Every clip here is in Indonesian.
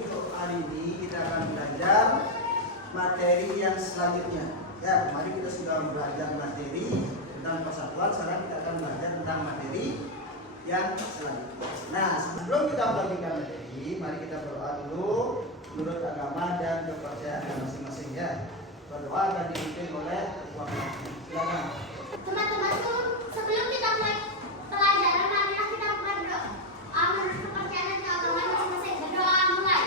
untuk hari ini kita akan belajar materi yang selanjutnya. Ya, kemarin kita sudah belajar materi tentang persatuan, sekarang kita akan belajar tentang materi yang selanjutnya. Nah, sebelum kita melanjutkan materi, mari kita berdoa dulu menurut agama dan kepercayaan masing-masing ya. Berdoa akan dipimpin oleh Tuhan. Silakan. Teman-temanku, sebelum kita mulai pelajaran, marilah kita berdoa menurut kepercayaan dan agama masing-masing. Berdoa mulai.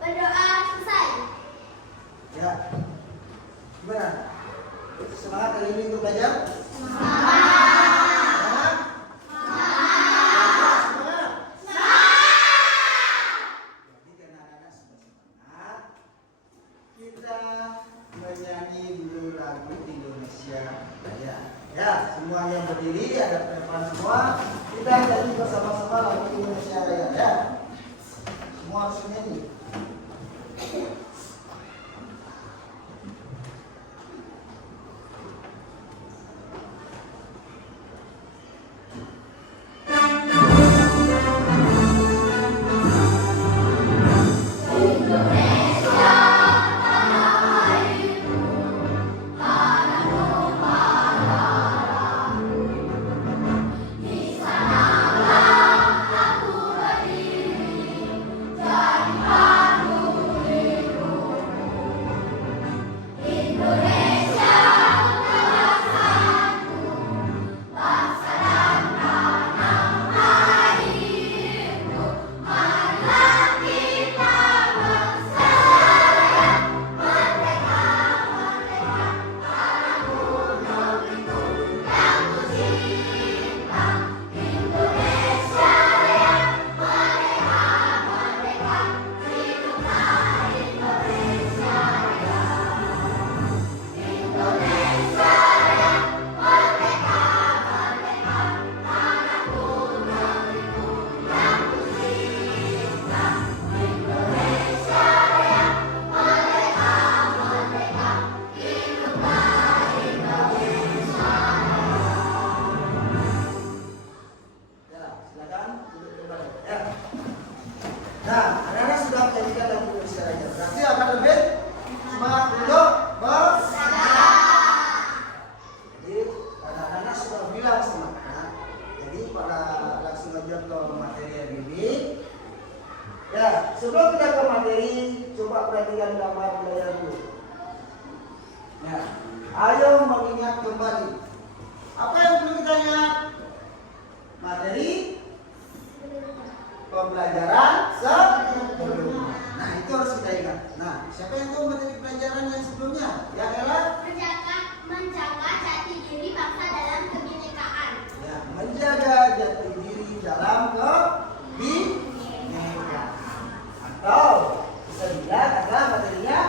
Berdoa selesai. Ya. Gimana? Semangat kali ini untuk belajar? Semangat. Jadi karena anak-anak sudah semangat, kita menyanyi dulu lagu Indonesia Raya. Ya, semua yang berdiri ada di depan semua. Kita nyanyi bersama-sama lagu Indonesia Raya ya. Semua harus nyanyi. Nah, anak-anak sudah menyanyikan lagu Indonesia Raya. Berarti akan lebih semangat untuk bersama. Jadi, anak-anak sudah bilang semangat. Jadi, pada langsung aja ke materi hari ini. Ya, sebelum kita ke materi, coba perhatikan gambar layar dulu. Ya, ayo mengingat kembali. Apa yang perlu kita ingat? Materi pembelajaran sebelumnya. Nah, itu harus kita ingat. Nah, siapa yang tahu materi pelajaran yang sebelumnya? Ya, adalah menjaga jati diri bangsa dalam kebinekaan. ya, menjaga jati diri dalam kebinekaan. Atau bisa bilang adalah materinya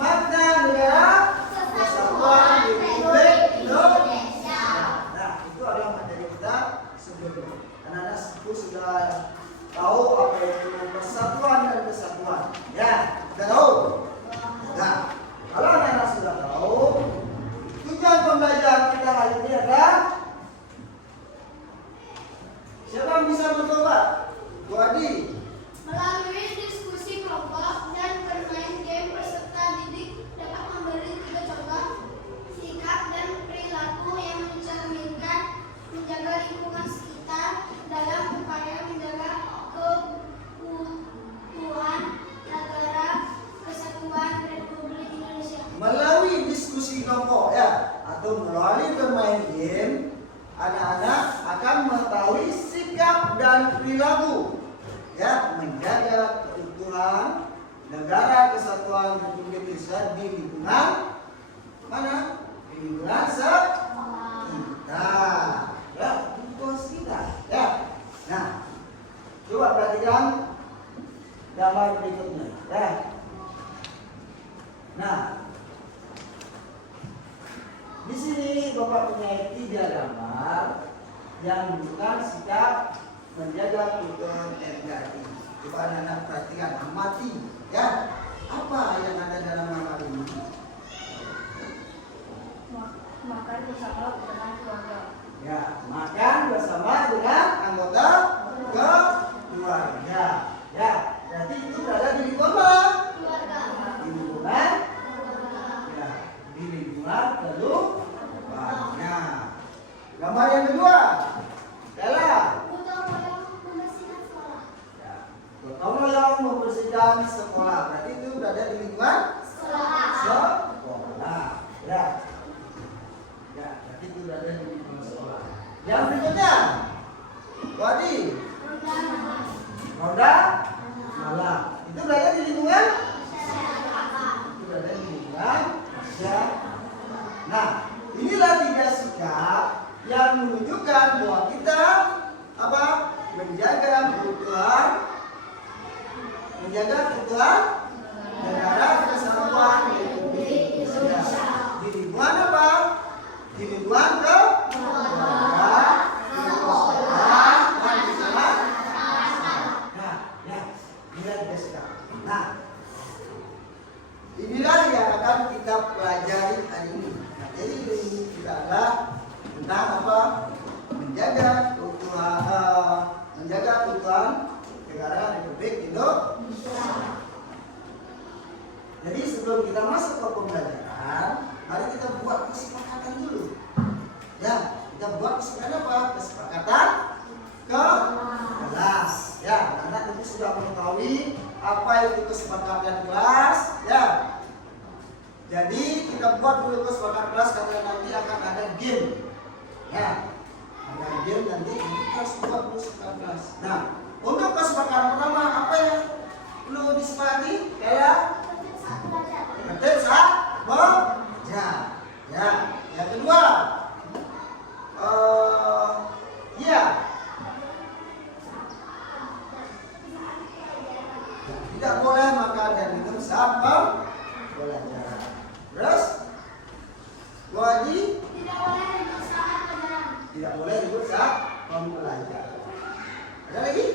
makna negara kesatuan Republik Indonesia. Nah, itu adalah materi kita sebelumnya. Anak-anak sudah tahu apa itu persatuan dan kesatuan. Ya, kita tahu. Nah, kalau anak-anak sudah tahu, tujuan pembelajaran kita hari ini adalah siapa yang bisa mencoba? Bu Adi. Melalui diskusi kelompok dan bermain game, peserta didik dapat memberi 3 contoh sikap dan perilaku yang mencerminkan menjaga lingkungan sekitar dalam upaya menjaga keutuhan negara kesatuan Republik Indonesia. Melalui diskusi kelompok ya atau melalui bermain game, anak-anak akan mengetahui sikap dan perilaku ya menjaga keutuhan negara kesatuan Republik Indonesia di lingkungan mana? Di lingkungan kita ya, lingkungan kita ya. Nah, coba perhatikan gambar berikutnya ya. Nah, di sini Bapak punya 3 gambar yang menunjukkan sikap menjaga keutuhan NKRI. Coba anak-anak perhatikan, amati ya. Apa yang ada dalam gambar ini? Makan bersama dengan keluarga. Ya, makan bersama dengan dan sekolah. Berarti itu berada di lingkungan sekolah. Ya. Ya, berarti itu berada di lingkungan sekolah. Yang berikutnya, Wadi. Ronda malam. Itu berada di lingkungan. Itu berada di lingkungan. Ya. Nah, inilah 3 sikap yang menunjukkan bahwa kita apa? Menjaga keutuhan negara kesatuan Republik Indonesia. Di lingkungan apa? Di lingkungan keluarga, di lingkungan sekolah, dan di lingkungan nah, ya, inilah 3 sikap. Nah, inilah yang akan kita pelajari hari ini. Materi ini kita ada tentang apa? Menjaga keutuhan negara Republik Indonesia. Jadi sebelum kita masuk ke pembelajaran, mari kita buat kesepakatan dulu. Ya, kita buat kesepakatan apa? Kesepakatan kelas. Ya, anak itu sudah mengetahui apa itu kesepakatan kelas. Ya. Jadi kita buat dulu kesepakatan kelas karena nanti akan ada game. Ya. Ada game nanti kita harus buat dulu kesepakatan kelas. Nah, untuk kesepakatan pertama apa yang perlu disepakati? Kayak tertib saat belajar. Ya. Yang kedua, ya. Tidak boleh makan dan minum saat belajar. Terus, wajib Tidak boleh ribut saat pelajaran. tidak boleh ribut saat pembelajaran. Ada lagi?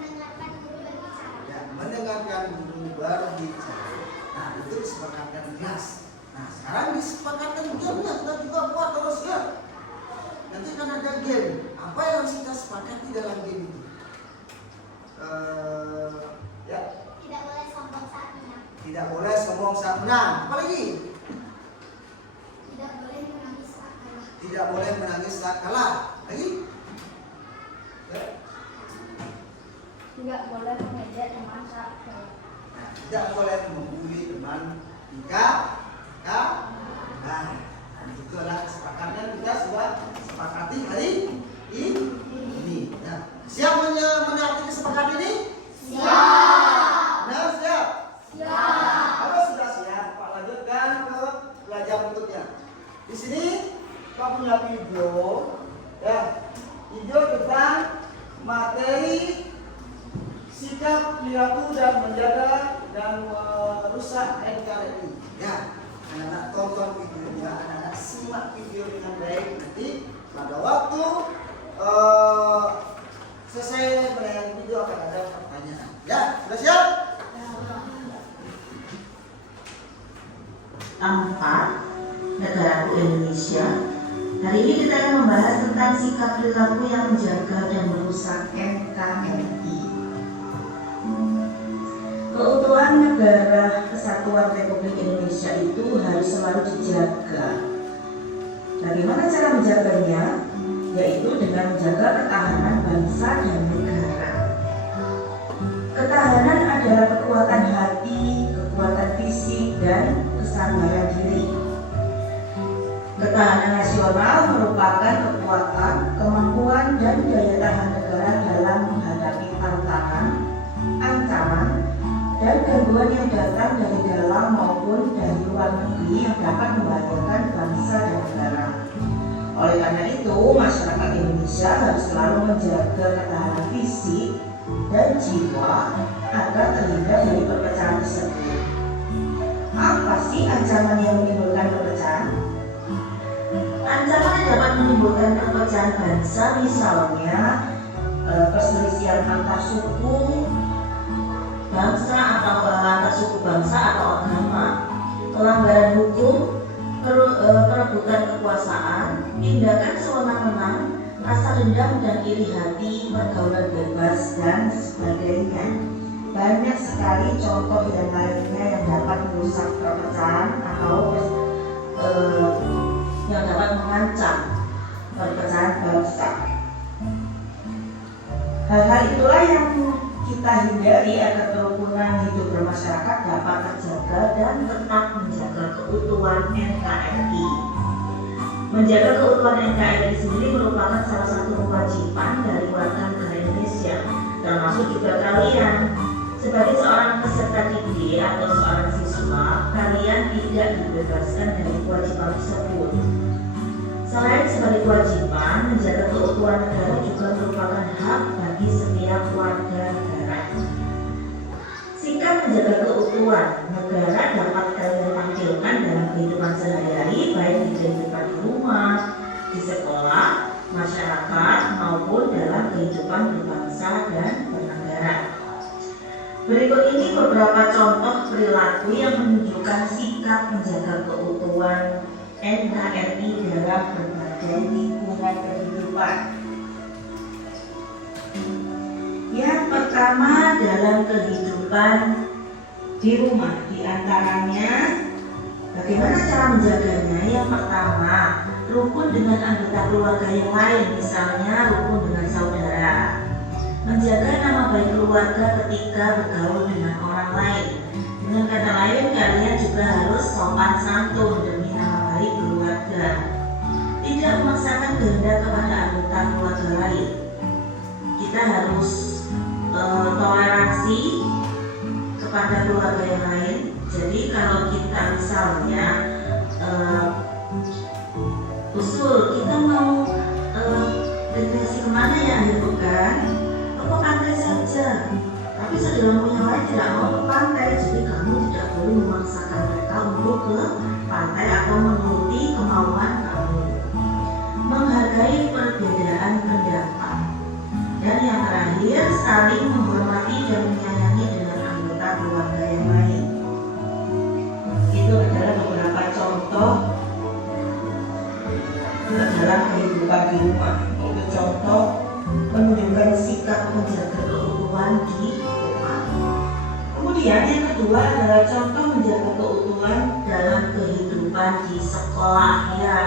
Mendengarkan guru berbicara. Ya, mendengarkan guru berbicara. Nah, itu disepakatkan kelas. Nah, sekarang disepakatkan gamenya kita juga buat terus ya. Nanti kan ada game. Apa yang harus kita sepakati dalam game itu? Ya. Tidak boleh sombong saat menang. Tidak boleh sombong saat menang. Apa lagi? Tidak boleh menangis saat kalah. Tidak boleh menangis saat kalah. Lagi? Ya. Tidak boleh mengejek teman saat kalah. Nah, tidak boleh membuli teman jika kalah. Nah, itulah kesepakatan kita sudah sepakati hari ini. Nah, siap menaati kesepakatan ini? Siap. Nah, siap. Siap. Kalau sudah siap, Pak lanjutkan ke pelajaran berikutnya. Di sini Pak punya video, ya, video tentang materi sikap perilaku dan menjaga dan merusak NKRI. Ya, anak-anak tonton videonya, anak-anak simak video dengan baik. Nanti pada waktu selesai menayang video akan ada pertanyaan. Ya, sudah siap? 4. Negaraku Indonesia. Hari ini kita akan membahas tentang sikap perilaku yang menjaga dan merusak NKRI. Keutuhan negara kesatuan Republik Indonesia itu harus selalu dijaga. Bagaimana cara menjaganya? Yaitu dengan menjaga ketahanan bangsa dan negara. Ketahanan adalah kekuatan hati, kekuatan fisik, dan kesabaran diri. Ketahanan nasional merupakan kekuatan, kemampuan, dan daya tahan negara dalam menghadapi tantangan, ancaman, dan gangguan yang datang dari dalam maupun dari luar negeri yang dapat membahayakan bangsa dan negara. Oleh karena itu, masyarakat Indonesia harus selalu menjaga ketahanan fisik dan jiwa agar terhindar dari perpecahan tersebut. Apa sih ancaman yang menimbulkan perpecahan? Ancaman yang dapat menimbulkan perpecahan bangsa misalnya perselisihan antar suku bangsa atau antar suku bangsa atau agama, pelanggaran hukum, perebutan kekuasaan, tindakan sewenang-wenang, rasa dendam dan iri hati, pergaulan bebas, dan sebagainya. Banyak sekali contoh yang lainnya yang dapat merusak perpecahan atau yang dapat mengancam perpecahan bangsa. Hal-hal itulah yang kita hindari agar kerukunan hidup bermasyarakat dapat terjaga dan tetap menjaga keutuhan NKRI. Menjaga keutuhan NKRI sendiri merupakan salah satu kewajiban dari warga negara Indonesia, termasuk juga kalian. Sebagai seorang peserta didik atau seorang siswa, kalian tidak dibebaskan dari kewajiban tersebut. Selain sebagai kewajiban, menjaga keutuhan negara juga merupakan hak bagi setiap warga negara. Sikap menjaga keutuhan negara dapat kalian tampilkan dalam kehidupan sehari-hari, baik di kehidupan di rumah, di sekolah, masyarakat, maupun dalam kehidupan berbangsa dan bernegara. Berikut ini beberapa contoh perilaku yang menunjukkan sikap menjaga keutuhan NKRI dalam berbagai lingkungan kehidupan. Yang pertama, dalam kehidupan di rumah, diantaranya bagaimana cara menjaganya. Yang pertama, rukun dengan anggota keluarga yang lain, misalnya rukun dengan saudara. Menjaga nama baik keluarga ketika bergaul dengan orang lain. Dengan kata lain, kalian juga harus sopan santun demi nama baik keluarga. Tidak memaksakan kehendak kepada anggota keluarga lain. Kita harus toleransi kepada keluarga yang lain. Jadi kalau kita misalnya usul kita mau rekreasi kemana ya akhir pekan, ke pantai saja. Tapi saudaramu yang lain tidak mau ke pantai, jadi kamu tidak boleh memaksakan mereka untuk ke pantai atau menuruti kemauan kamu. Menghargai perbedaan pendapat. Dan yang terakhir, saling menghormati dan menyayangi dengan anggota keluarga yang lain. Itu adalah beberapa contoh dalam kehidupan di rumah. Itu contoh menunjukkan sikap menjaga keutuhan di rumah. Kemudian yang kedua adalah contoh menjaga keutuhan dalam kehidupan di sekolah, ya.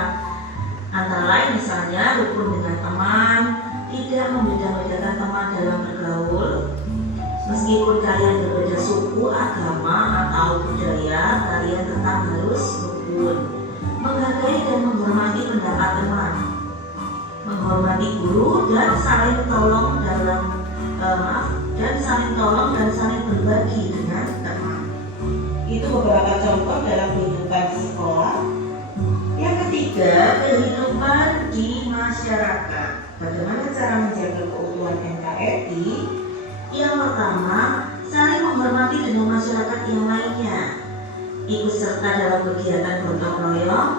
Antara lain misalnya rukun dengan teman, tidak membeda-bedakan teman dalam bergaul. Meskipun kalian berbeda suku, agama, atau budaya, kalian tetap harus rukun. Menghargai dan menghormati pendapat teman, menghormati guru, dan saling tolong dan saling berbagi dengan teman. Itu beberapa contoh dalam kehidupan di sekolah. Yang ketiga, kehidupan di masyarakat. Bagaimana cara menjaga keutuhan NKRI? Yang pertama, saling menghormati dengan masyarakat yang lainnya. Ikut serta dalam kegiatan gotong royong,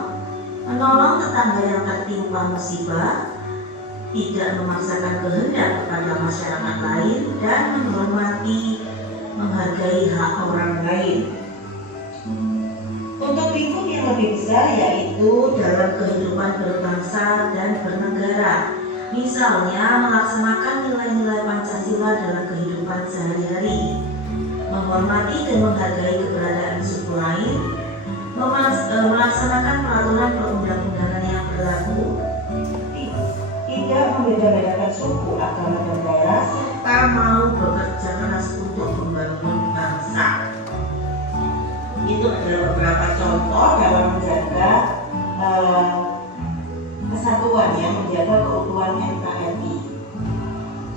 menolong tetangga yang tertimpa musibah, tidak memaksakan kehendak kepada masyarakat lain, dan menghargai hak orang lain. Untuk lingkup yang lebih besar, yaitu dalam kehidupan berbangsa dan bernegara, misalnya melaksanakan nilai-nilai Pancasila dalam kehidupan sehari-hari, menghormati dan menghargai keberadaan suku lain, melaksanakan peraturan perundang-undangan yang berlaku, tidak membeda-bedakan suku, agama, dan daerah, serta mau bekerja keras untuk membangun bangsa. Itu adalah beberapa contoh dalam menjaga kesatuan, yang menjaga keutuhan NKRI.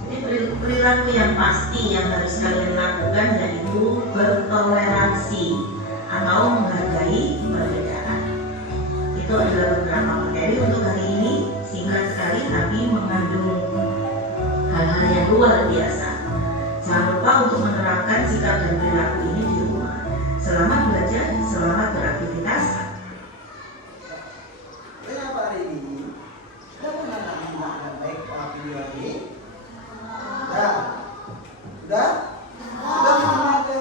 Jadi perilaku yang pasti yang harus kalian lakukan yaitu bertoleransi atau menghargai perbedaan. Itu adalah beberapa materi untuk hari ini. Singkat sekali tapi mengandung hal-hal yang luar biasa. Jangan lupa untuk menerapkan sikap dan perilaku ini di rumah. Selamat belajar, selamat beraktivitas. Kenapa hari ini? Sudah pernah menggunakan baik video ini? Sudah? Sudah? Sudah memakai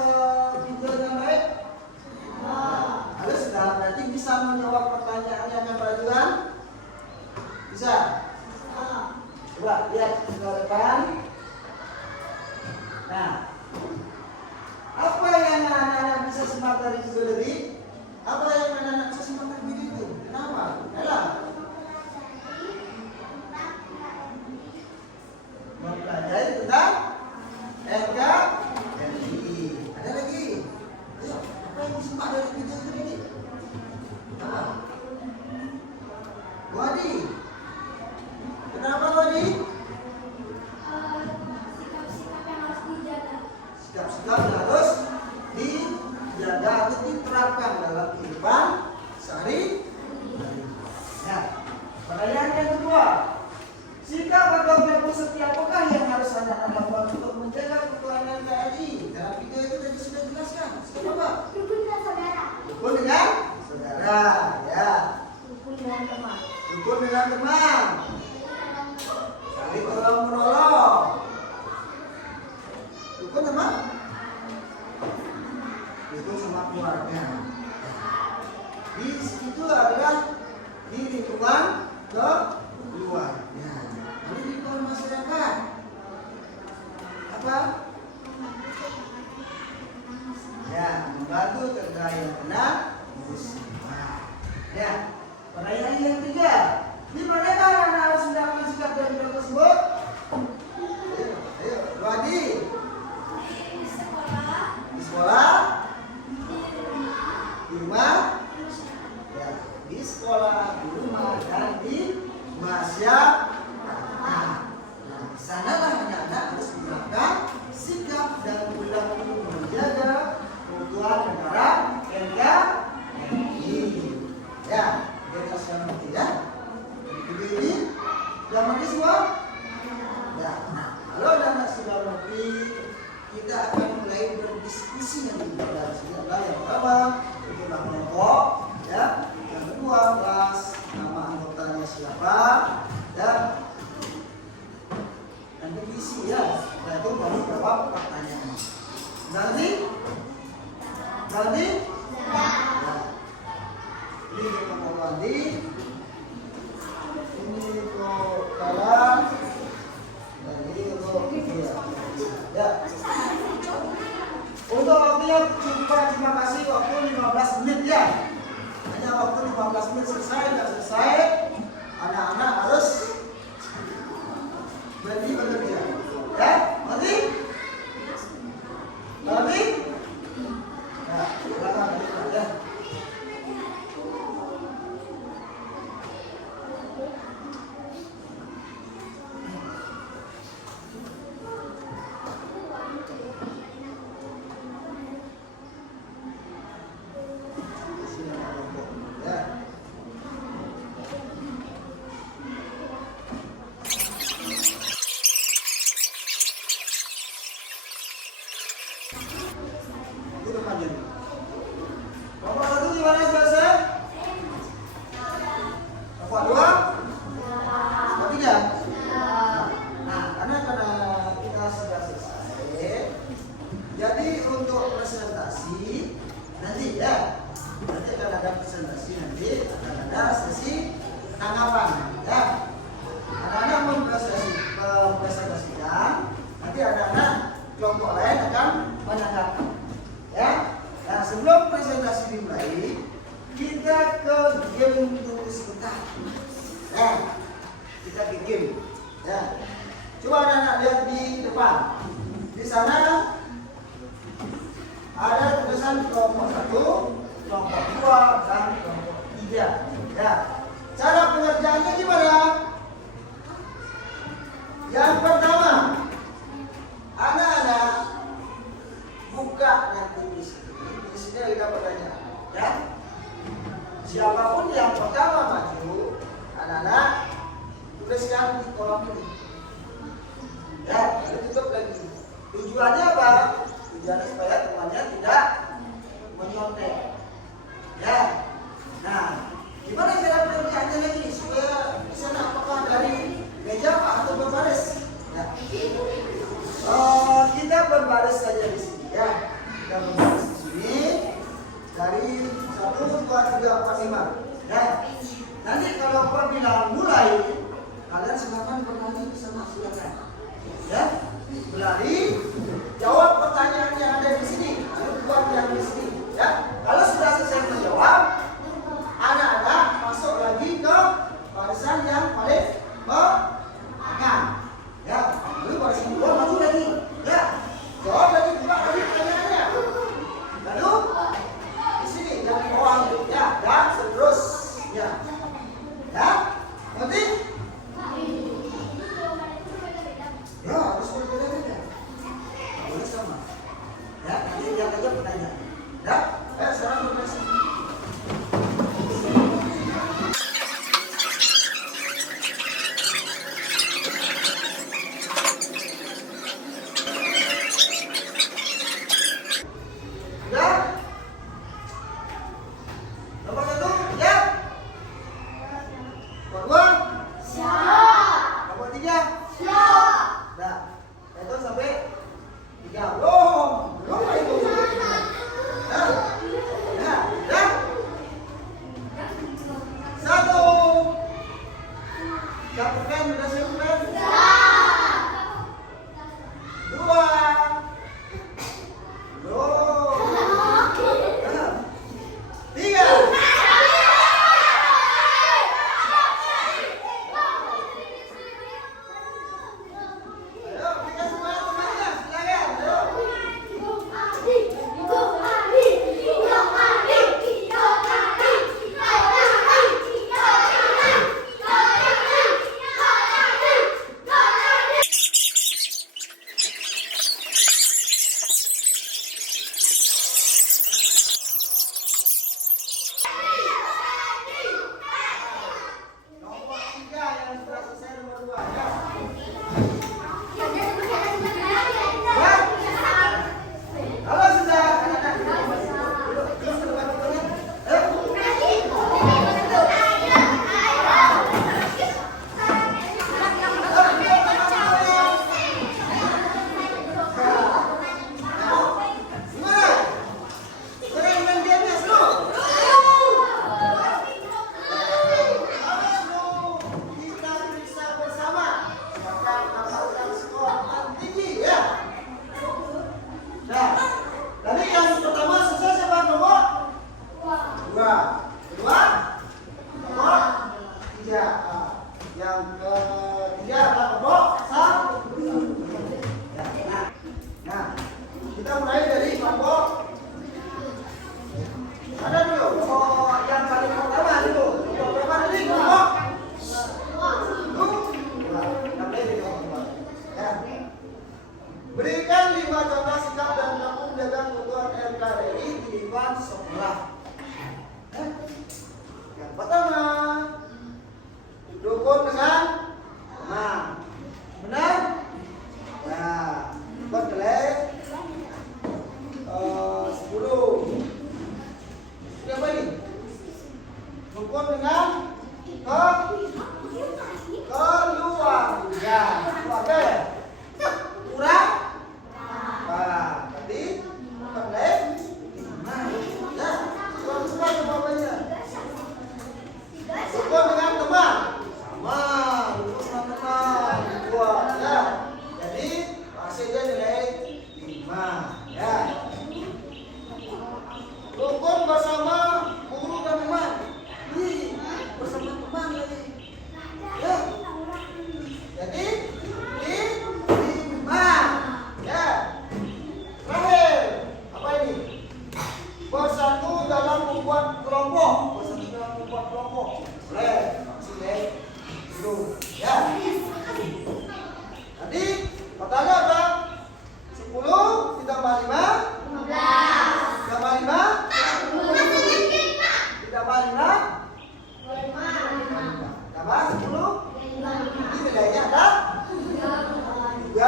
video dengan baik? Lalu sudah, berarti bisa menjawab pertanyaan yang akan ajukan? Bisa? Coba lihat ke depan. Nah, apa yang anak-anak bisa simak dari video tadi? Apa yang anak-anak bisa simak dari video itu? Kenapa? Ella? Mempelajari tentang NKRI. Ya, membantu terkait yang kena musibah. Ya, pertanyaan yang ketiga. Di mana anak harus mendapatkan sikap dan tindakan tersebut? Ayo, Wadi. Di sekolah, Di sekolah, di rumah, di rumah, di masyarakat. ya, di sekolah, di rumah, dan di masyarakat. Nah, di sanalah anak-anak harus menerapkan sikap dan perilaku menjaga keutuhan negara NKRI. Ya, kita sudah mengerti ya. Ini sudah mengerti semua? Ya. Nah, kalau anak sudah mengerti, kita akan mulai berdiskusi nanti pada adalah yang pertama itulah kelompok, ya. Yang kedua bahas nama anggotanya siapa, dan nanti isi ya. Itu baru jawab pertanyaan. Nanti, ya. Ini kelompok Wandi, ini untuk kalian, dan ini untuk dia. Ya. Untuk waktunya terima kasih waktu 15 menit ya. Hanya waktu 15 menit selesai, tidak selesai. Anak-anak harus berhenti bekerja. Ya, nanti? Nanti? Ya, silakan ya. Itu depannya. Kelompok satu gimana selesai? Kelompok dua? Kelompok tiga? Nah, karena kita sudah selesai, jadi untuk presentasi nanti ya, nanti akan ada presentasi nanti akan ada sesi tanggapan ya. Anak-anak mempresentasikan, nanti anak-anak kelompok lain akan menanggapi. Ya, nah sebelum presentasi dimulai, kita ke game dulu sebentar. Ya, kita ke game. Ya, coba anak-anak lihat di depan. Di sana ada tulisan kelompok 1, kelompok 2, dan kelompok 3. Ya, cara pengerjaannya gimana? Yang pertama, anak-anak buka nanti di sini. Di sini ada pertanyaan, ya. Siapapun yang pertama maju, anak-anak tuliskan di kolom ini. Ya, lalu tutup lagi. Tujuannya apa? Tujuannya supaya temannya tidak menyontek. Ya. Nah, gimana cara pengerjaannya lagi supaya di sana apakah dari meja atau berbaris? Ya. Kita berbaris saja di sini ya. Kita berbaris di sini dari 1, 2, 3, 4, 5. Ya. Nanti kalau Pak bilang mulai, kalian silakan berlari ke sana, silakan. Ya, berlari, jawab pertanyaan yang ada di sini, lalu buat yang di sini. Ya, kalau sudah selesai menjawab, anak-anak masuk lagi ke barisan yang paling belakang. Ya, lalu barisan kedua maju lagi. Ya, jawab lagi, buka lagi pertanyaannya. Lalu di sini yang di bawah itu, ya, dan seterusnya. Ya, nanti. Ya, harus berbeda-beda. Boleh sama. Ya, nanti lihat aja pertanyaan. Ya, sekarang berbaris. Sudah? Nomor 1, ya? Nomor 2? Nomor 3? Nah, itu sampai 3. Belum itu.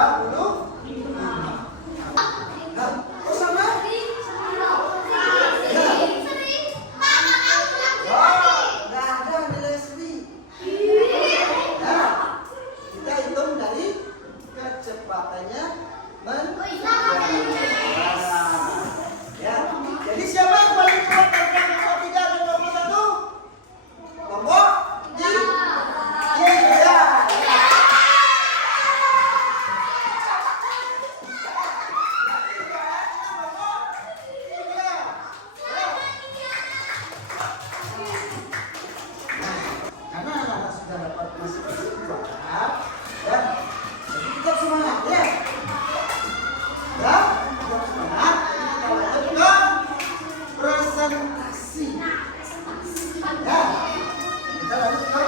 Nah, oh sama? Nggak ada nilai seri. Nah, kita hitung dari kecepatannya ya. Jadi siapa yang paling kuat antara kelompok 3 dan kelompok 1? Kelompok 3. Karena anak-anak sudah dapat masing-masing kuat, ya. Jadi tetap semangat, ya. Ya, tetap semangat. Kita lanjut ke presentasi. Ya, kita lanjut ke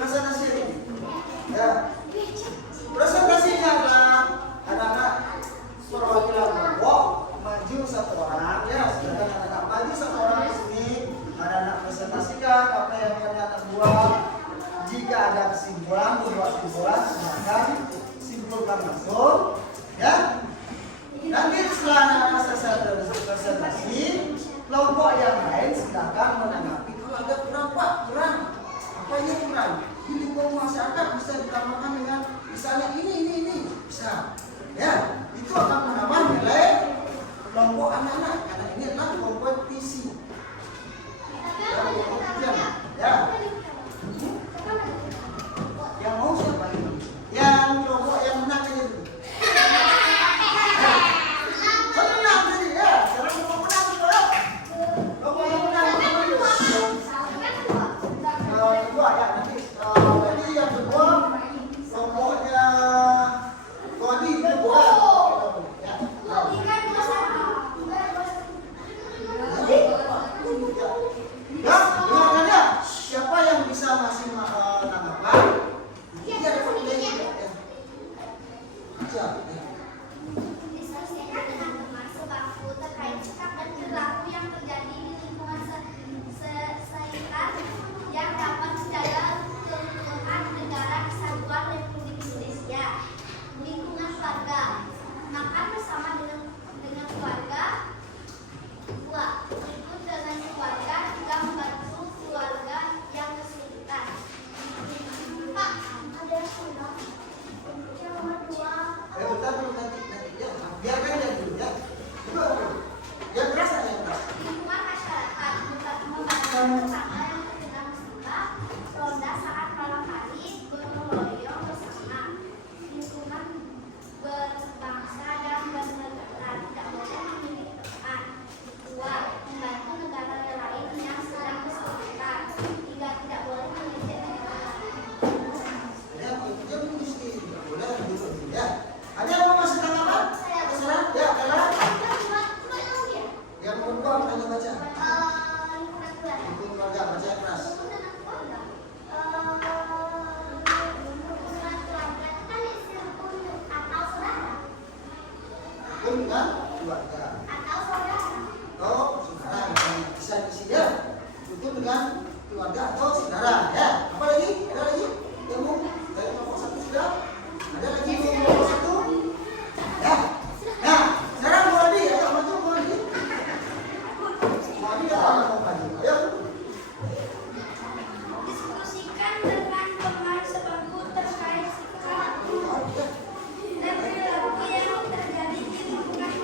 presentasi ini. Ya, presentasinya adalah anak-anak perwakilan kelompok maju satu orang, ya. Sedangkan anak-anak maju satu orang di sini, anak-anak presentasikan apa yang anak-anak buat. Jika ada kesimpulan, membuat kesimpulan, silakan simpulkan langsung, ya. Nanti setelah anak-anak selesai presentasi, kelompok yang lain silakan menanggapi. Kalau ada kurang, Pak, kurang. Apa yang kurang? Di lingkungan masyarakat bisa ditambahkan dengan misalnya ini bisa. Ya, itu akan menambah nilai kelompok anak-anak karena ini adalah kompetisi. Ya. Yang mau siapa ini? Yang kelompok yang menang aja dulu. Saya menang tadi, ya. Sekarang kelompok menang dulu, ya. Kelompok yang menang dulu. Kedua, ya. Nanti yang kedua kelompoknya Godi kedua. Ya. Ya, dengarkan ya. Siapa yang bisa masih tanggapan? Ini ada penilaian juga, ya. Baca, ya. Diskusikan dengan teman sebangku terkait sikap dan perilaku yang terjadi di lingkungan sekitar yang dapat menjaga keutuhan negara kesatuan Republik Indonesia. Lingkungan keluarga, makan bersama dengan keluarga. 2. Ikut dengan keluarga juga membantu keluarga yang kesulitan. 4. Ada sunnah. Yang kedua, Bentar dulu nanti ya. Biarkan dia dulu, ya. Coba dulu. Yang keras ada yang keras. lingkungan masyarakat membantu tetangga yang terkena musibah, ronda saat malam hari, gotong royong bersama. Lingkungan berbangsa dan bernegara tidak boleh memilih teman. 2. Membantu negara lain yang sedang kesulitan. 3. Tidak boleh mengejek negara. Ya, dia mesti nggak boleh dulu, ya. Ada yang mau masih tanggapan? Terserah, ya. Ella. Yang kedua tanya baca. Lingkungan keluarga. Itu keluarga baca yang keras. Itu dengan keluarga. Oh, saudara bisa di sini, ya. Itu dengan keluarga atau saudara, ya. Apa lagi? Ada lagi? Yang mau dari kelompok 1 sudah? Ada lagi yang kelompok 1? Ya. Nah, sekarang Muadi, ayo maju Muadi. Muadi datang mau maju. Ayo. Diskusikan dengan teman sebangku terkait sikap dan perilaku yang terjadi di lingkungan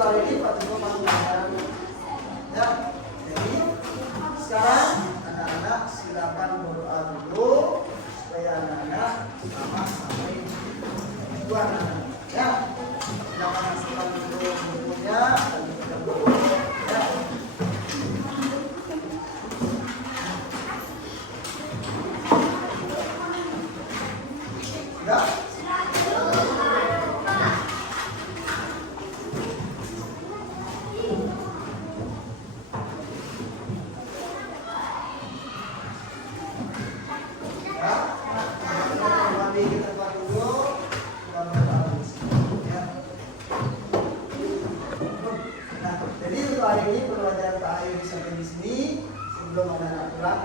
untuk hari ini Pak Tunggu pelajaran. Ya, jadi sekarang anak-anak silakan berdoa dulu supaya anak-anak selamat sampai tujuan anak-anak. Ya, silakan masukkan dulu bukunya dan kita berdoa. Ya. Ya. Jadi untuk hari ini pelajaran terakhir sampai di sini sebelum anak-anak pulang